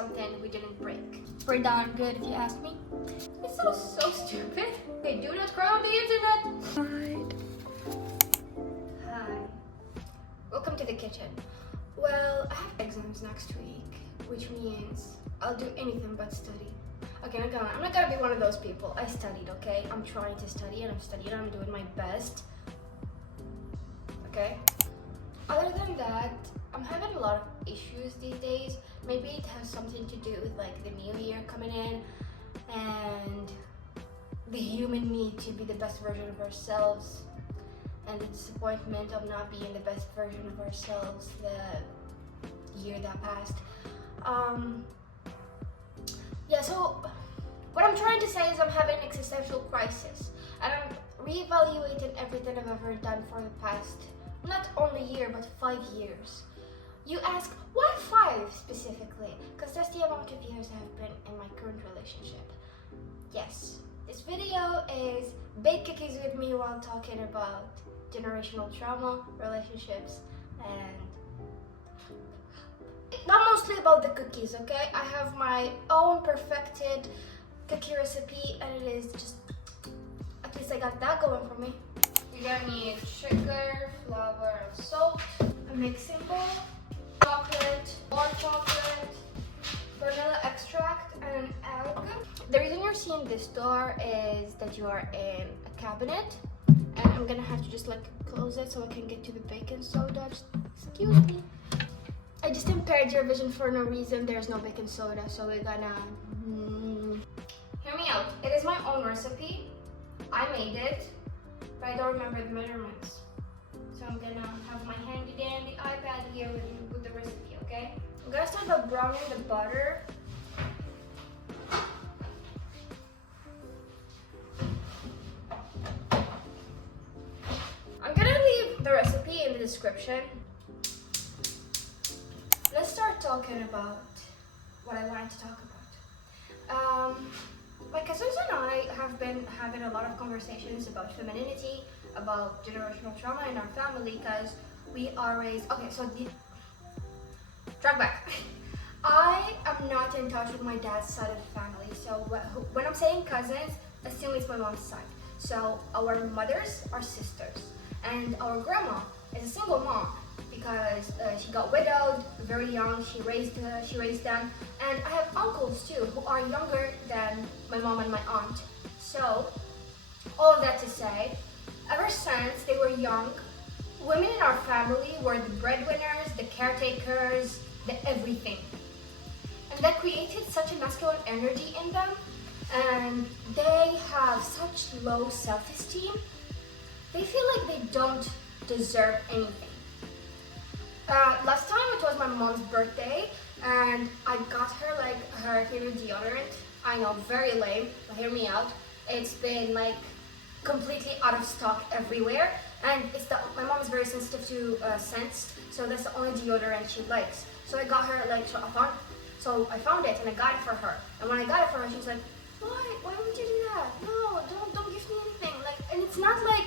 something we didn't break. Pretty darn good if you ask me. It's so stupid. Okay, do not cry on the internet. Hi. Welcome to the kitchen. Well, I have exams next week, which means I'll do anything but study. Okay, I'm not gonna be one of those people. I studied, okay? I'm trying to study and I'm studying and I'm doing my best. Okay? Other than that, I'm having a lot of issues these days. Maybe it has something to do with like the new year coming in and the human need to be the best version of ourselves and the disappointment of not being the best version of ourselves the year that passed. Yeah, so what I'm trying to say is I'm having an existential crisis and I'm reevaluating everything I've ever done for the past, not only year, but 5 years. You ask, why 5 specifically? Because that's the amount of years I've been in my current relationship. Yes, this video is bake cookies with me while talking about generational trauma, relationships, and not mostly about the cookies, okay? I have my own perfected cookie recipe and it is just, at least I got that going for me. You're gonna need sugar, flour, and salt, a mixing bowl, chocolate, more chocolate, vanilla extract, and an egg. The reason you're seeing this door is that you are in a cabinet and I'm gonna have to just like close it so I can get to the baking soda. Just, excuse me. I just impaired your vision for no reason. There's no baking soda, so we're gonna... Hear me out. It is my own recipe. I made it, but I don't remember the measurements. So I'm gonna have my handy dandy iPad here with the recipe, okay? I'm gonna start by browning the butter. I'm gonna leave the recipe in the description. Let's start talking about what I wanted to talk about. My cousins and I have been having a lot of conversations about femininity, about generational trauma in our family, because we are raised... Okay, so drag back. I am not in touch with my dad's side of the family, so when I'm saying cousins, assume it's my mom's side. So our mothers are sisters, and our grandma is a single mom, because she got widowed very young. She raised them, and I have uncles too who are younger than my mom and my aunt. So all of that to say, ever since they were young, women in our family were the breadwinners, the caretakers, the everything, and that created such a masculine energy in them, and they have such low self-esteem. They feel like they don't deserve anything. Last time it was my mom's birthday and I got her like her favorite deodorant. I know, very lame, but hear me out. It's been like completely out of stock everywhere, and my mom is very sensitive to scents, so that's the only deodorant she likes. So I got her like, so I found it and I got it for her. And when I got it for her, she was like, why would you do that? No, don't give me anything. Like, and it's not like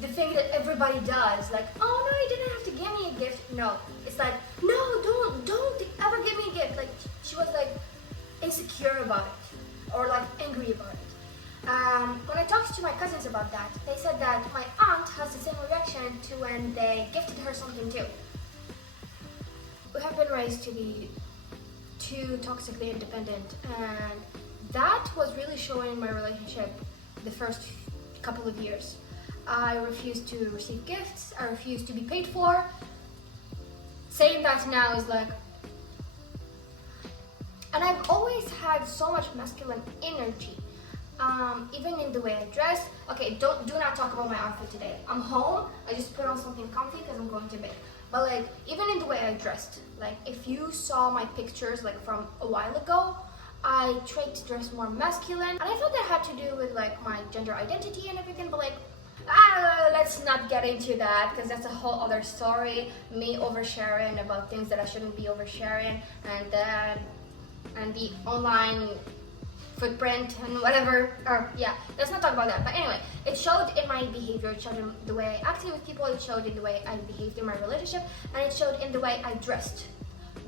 the thing that everybody does, like, oh no, you didn't have to give me a gift. No, it's like, no, don't ever give me a gift. Like, she was like insecure about it or like angry about it. When I talked to my cousins about that, they said that my aunt has the same reaction to when they gifted her something too. We have been raised to be too toxically independent, and that was really showing in my relationship the first couple of years. I refused to receive gifts, I refused to be paid for. Saying that now is like... And I've always had so much masculine energy, even in the way I dress. Okay, do not talk about my outfit today. I'm home, I just put on something comfy because I'm going to bed. But like, even in the way I dressed, like if you saw my pictures like from a while ago, I tried to dress more masculine. And I thought that had to do with like my gender identity and everything, but like, let's not get into that because that's a whole other story. Me oversharing about things that I shouldn't be oversharing, and the online footprint and whatever. Or yeah, let's not talk about that. But anyway, it showed in my behavior, it showed in the way I acted with people, it showed in the way I behaved in my relationship, and it showed in the way I dressed,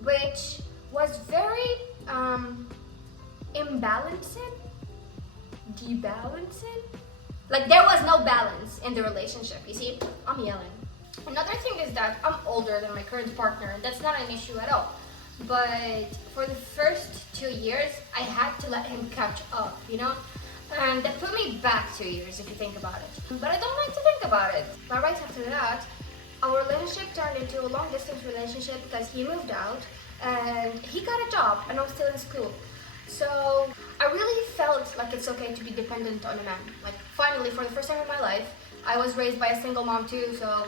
which was very imbalancing, debalancing. Like there was no balance in the relationship. You see, I'm yelling. Another thing is that I'm older than my current partner, and that's not an issue at all. But for the first 2 years, I had to let him catch up, you know? And that put me back 2 years if you think about it. But I don't like to think about it. But right after that, our relationship turned into a long distance relationship because he moved out and he got a job and I was still in school. So I really felt like it's okay to be dependent on a man. Like finally, for the first time in my life, I was raised by a single mom too, so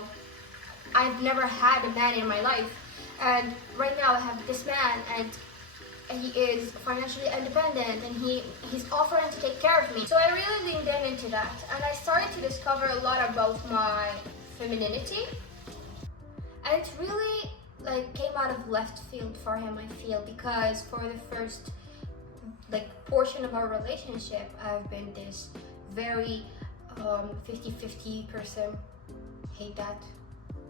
I've never had a man in my life. And right now I have this man and he is financially independent and he's offering to take care of me. So I really leaned into that and I started to discover a lot about my femininity. And it really like came out of left field for him, I feel, because for the first like portion of our relationship, I've been this very 50-50 person. Hate that.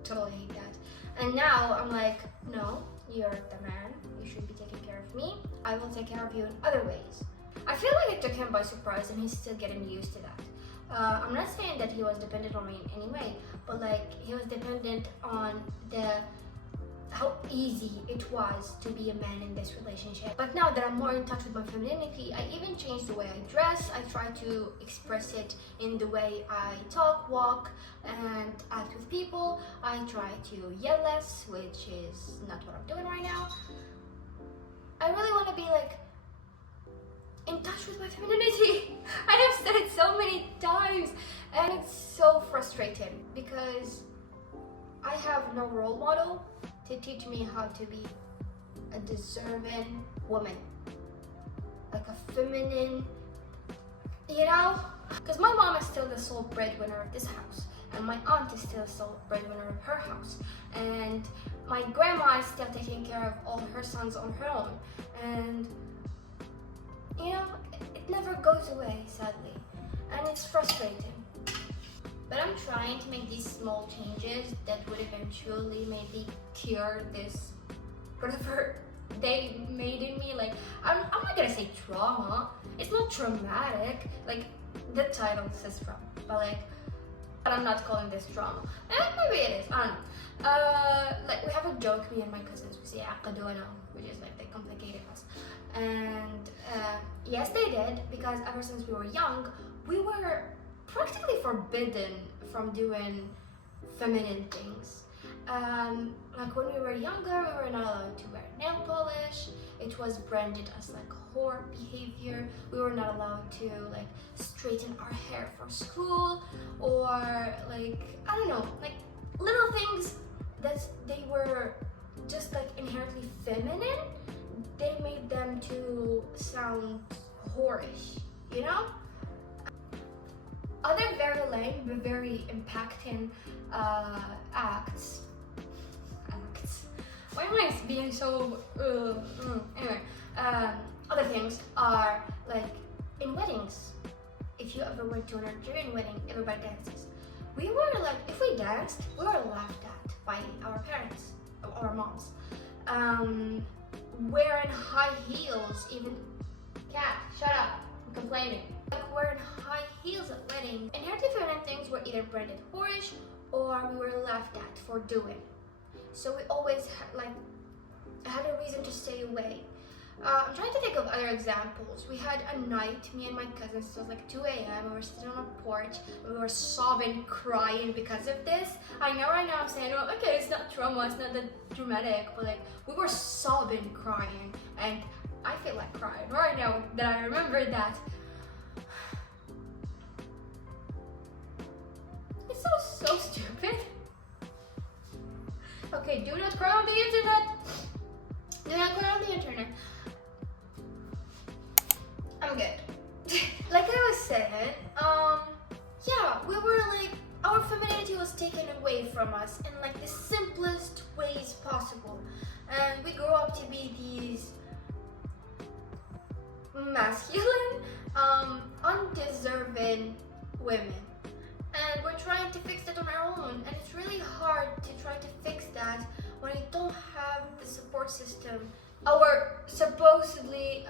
Totally hate that. And now I'm like, no, you're the man. You should be taking care of me. I will take care of you in other ways. I feel like it took him by surprise and he's still getting used to that. I'm not saying that he was dependent on me in any way, but like he was dependent on how easy it was to be a man in this relationship. But now that I'm more in touch with my femininity, I even changed the way I dress. I try to express it in the way I talk, walk, and act with people. I try to yell less, which is not what I'm doing right now. I really want to be like in touch with my femininity. I have said it so many times and it's so frustrating because I have no role model to teach me how to be a deserving woman, like a feminine, you know? Because my mom is still the sole breadwinner of this house, and my aunt is still the sole breadwinner of her house, and my grandma is still taking care of all her sons on her own, and you know, it never goes away, sadly, and it's frustrating. But I'm trying to make these small changes that would eventually maybe cure this whatever they made in me. Like, I'm not gonna say trauma. It's not traumatic. Like, the title says trauma, but I'm not calling this trauma. Maybe it is, I don't know. Like, we have a joke, me and my cousins, we say Dounia, which is like they complicated us. And yes, they did, because ever since we were young, we were practically forbidden from doing feminine things. Like when we were younger, we were not allowed to wear nail polish. It was branded as like whore behavior. We were not allowed to like straighten our hair for school, or like, I don't know, like little things that they were just like inherently feminine. They made them to sound whorish, you know? Other very lame but very impacting acts. Why am I being so? Anyway, other things are like in weddings. If you ever went to an Algerian wedding, everybody dances. We were like, if we danced, we were laughed at by our parents, our moms. Wearing high heels, even. Cat, shut up! I'm complaining. Like wearing high heels at weddings. Inherently feminine things were either branded whorish or we were laughed at for doing. So we always had a reason to stay away. I'm trying to think of other examples. We had a night, me and my cousins, it was like 2 a.m. We were sitting on a porch. We were sobbing, crying because of this. I know right now I'm saying, oh, okay, it's not trauma, it's not that dramatic, but like we were sobbing, crying, and I feel like crying right now that I remember that. It's so stupid. Okay, do not cry on the internet. Do not cry on the internet. I'm good. Like I was saying, yeah, we were like, our femininity was taken away from us in like the simplest ways possible. And we grew up to be these masculine, undeserving women. And we're trying to fix that on our own. And it's really hard to try to fix that when you don't have the support system our supposedly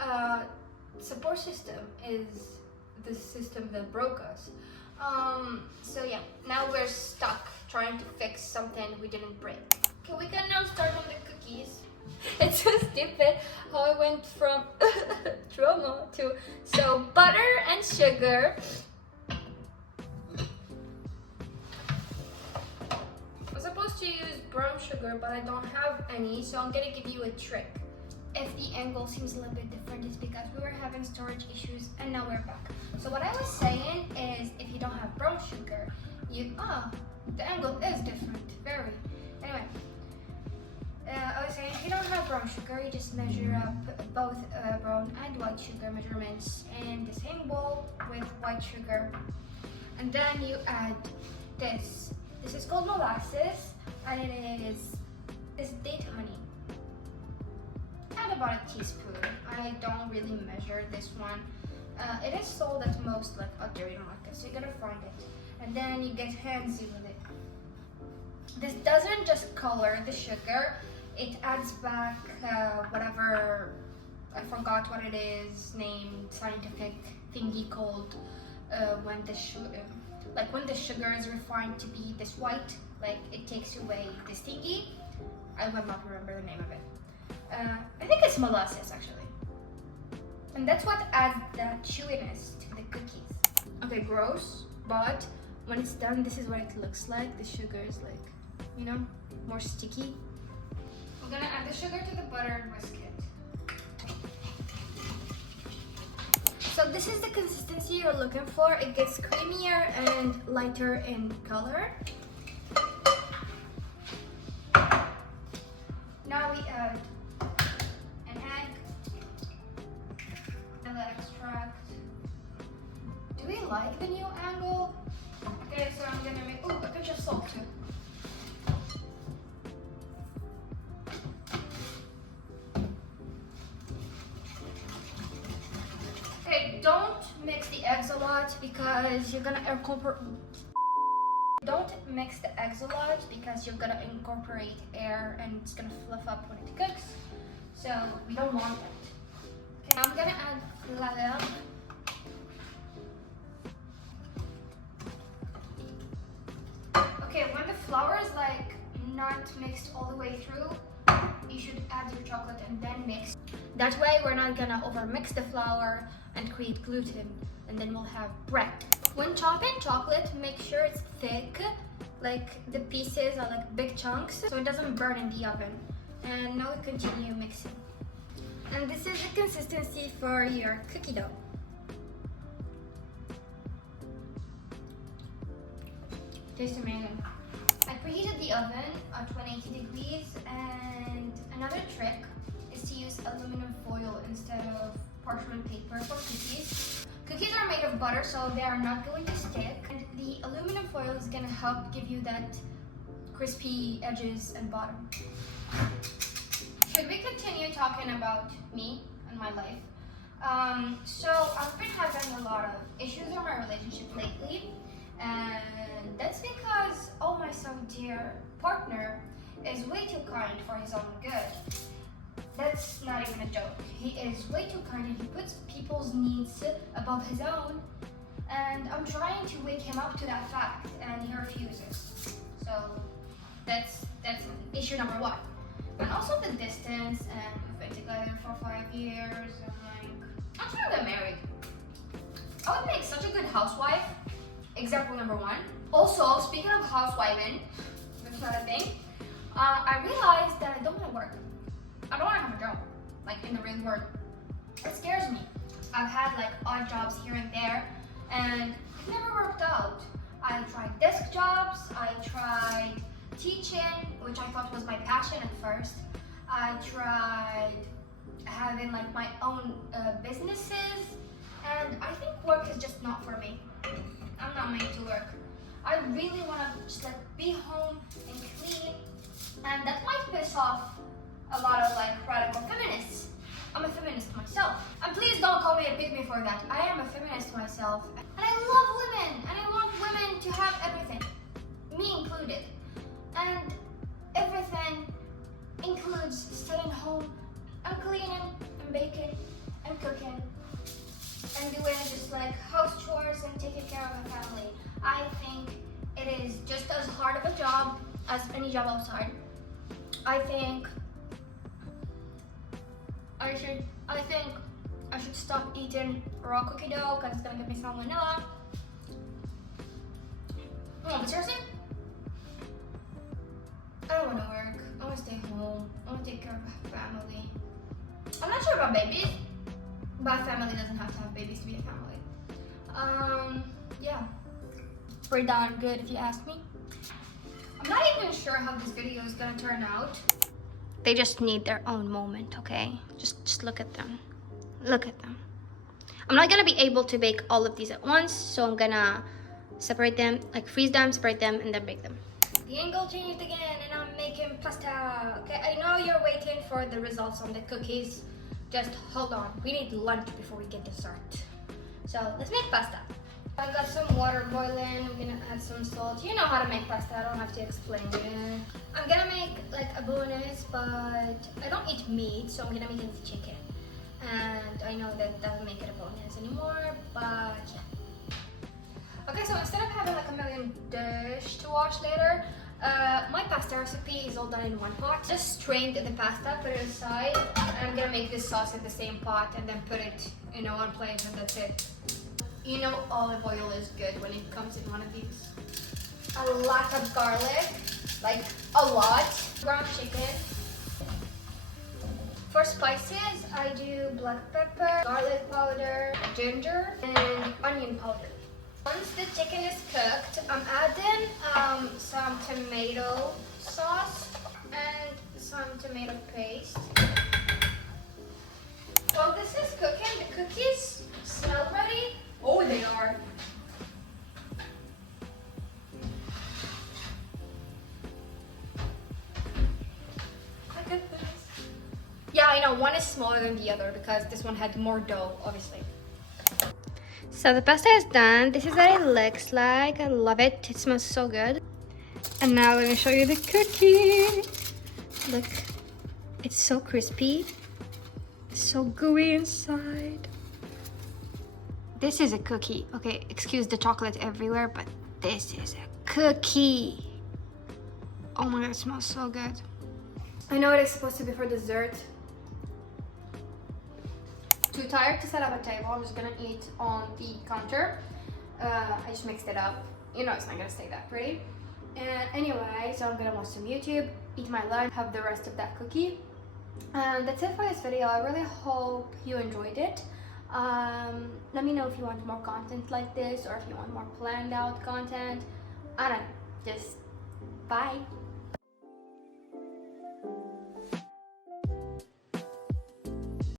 support system is the system that broke us. So yeah, now we're stuck trying to fix something we didn't break. Okay, we can now start on the cookies. It's so stupid how I went from drama to so butter and sugar. I'm supposed to use brown sugar, but I don't have any, so I'm gonna give you a trick. If the angle seems a little bit different, it's because we were having storage issues and now we're back. So what I was saying is, if you don't have brown sugar, the angle is different, very. Anyway, I was saying, if you don't have brown sugar, you just measure up both brown and white sugar measurements in the same bowl with white sugar. And then you add this. This is called molasses, and it is date honey. Add about a teaspoon. I don't really measure this one. It is sold at most like a dairy market, so you gotta find it. And then you get handsy with it. This doesn't just color the sugar, it adds back whatever, I forgot what it is, named scientific thingy called when the sugar is refined to be this white, like it takes away this thingy. I will not remember the name of it. I think it's molasses actually. And that's what adds that chewiness to the cookies. Okay, gross, but when it's done, this is what it looks like. The sugar is like, you know, more sticky. I'm gonna add the sugar to the butter and whisk it. So this is the consistency you're looking for. It gets creamier and lighter in color. Now we add an egg, vanilla extract. Do we like the new angle? Okay, so I'm gonna make, a pinch of salt too. Okay, don't mix the eggs a lot because you're gonna incorporate. Don't mix the eggs a lot because you're gonna incorporate air and it's gonna fluff up when it cooks. So we don't want that. Okay, I'm gonna add flour. Okay, when the flour is like not mixed all the way through, you should add your chocolate and then mix. That way we're not gonna overmix the flour and create gluten, and then we'll have bread. When chopping chocolate, make sure it's thick, like the pieces are like big chunks, so it doesn't burn in the oven. And now we continue mixing. And this is the consistency for your cookie dough. Tastes amazing. I preheated the oven at 180 degrees, and another trick is to use aluminum foil instead of parchment paper for cookies. Cookies are made of butter, so they are not going to stick. And the aluminum foil is going to help give you that crispy edges and bottom. Should we continue talking about me and my life? So I've been having a lot of issues in my relationship lately, and that's because my so dear partner is way too kind for his own good. That's not even a joke. He is way too kind and he puts people's needs above his own, and I'm trying to wake him up to that fact and he refuses. So that's issue number one. And also the distance, and we've been together for 5 years, and I'm trying to get married. I would make such a good housewife. Example number one. Also, speaking of housewiving, that's not a thing. I realized that I don't want to work. I don't want to have a job, like in the real world. It scares me. I've had like odd jobs here and there, and it never worked out. I tried desk jobs, I tried teaching, which I thought was my passion at first. I tried having like my own businesses, and I think work is just not for me. I'm not made to work. I really want to just like be home and clean, and that might piss off a lot of like radical feminists. I'm a feminist myself. And please don't call me a pygmy for that. I am a feminist myself. And I love women, and I want women to have everything, me included. And everything includes staying home I'm cleaning, I'm baking, I'm cooking, I'm doing just like house chores and taking care of my family. I think it is just as hard of a job as any job outside. I think I should stop eating raw cookie dough because it's gonna give me salmonella. No, but seriously, I don't want to work. I want to stay home. I want to take care of my family. I'm not sure about babies, but a family doesn't have to have babies to be a family. Yeah, pretty darn good if you ask me. I'm not even sure how this video is gonna turn out. They just need their own moment, okay? Just look at them. Look at them. I'm not gonna be able to bake all of these at once, so I'm gonna separate them, like freeze them, separate them, and then bake them. The angle changed again, and I'm making pasta. Okay, I know you're waiting for the results on the cookies. Just hold on. We need lunch before we get dessert. So let's make pasta. I got some water boiling. I'm gonna add some salt. You know how to make pasta. I don't have to explain it. I'm gonna make like a bolognese, but I don't eat meat, so I'm gonna make it with chicken. And I know that doesn't make it a bolognese anymore, but yeah. Okay, so instead of having like a million dish to wash later, my pasta recipe is all done in one pot. Just strained the pasta, put it aside, and I'm gonna make this sauce in the same pot and then put it in one plate, and that's it. You know olive oil is good when it comes in one of these. A lot of garlic, like a lot. Ground chicken. For spices, I do black pepper, garlic powder, ginger, and onion powder. Once the chicken is cooked, I'm adding some tomato sauce and some tomato paste. While this is cooking, the cookies smell ready. Oh, they are. Look at this. Yeah, I know, one is smaller than the other because this one had more dough, obviously. So the pasta is done. This is what it looks like. I love it. It smells so good. And now let me show you the cookie. Look, it's so crispy. It's so gooey inside. This is a cookie. Okay, excuse the chocolate everywhere, but this is a cookie. Oh my god, it smells so good. I know it is supposed to be for dessert. Too tired to set up a table. I'm just gonna eat on the counter. I just mixed it up. You know it's not gonna stay that pretty. And anyway, so I'm gonna watch some YouTube, eat my lunch, have the rest of that cookie. And that's it for this video. I really hope you enjoyed it. Let me know if you want more content like this or if you want more planned out content. I don't know. Just bye.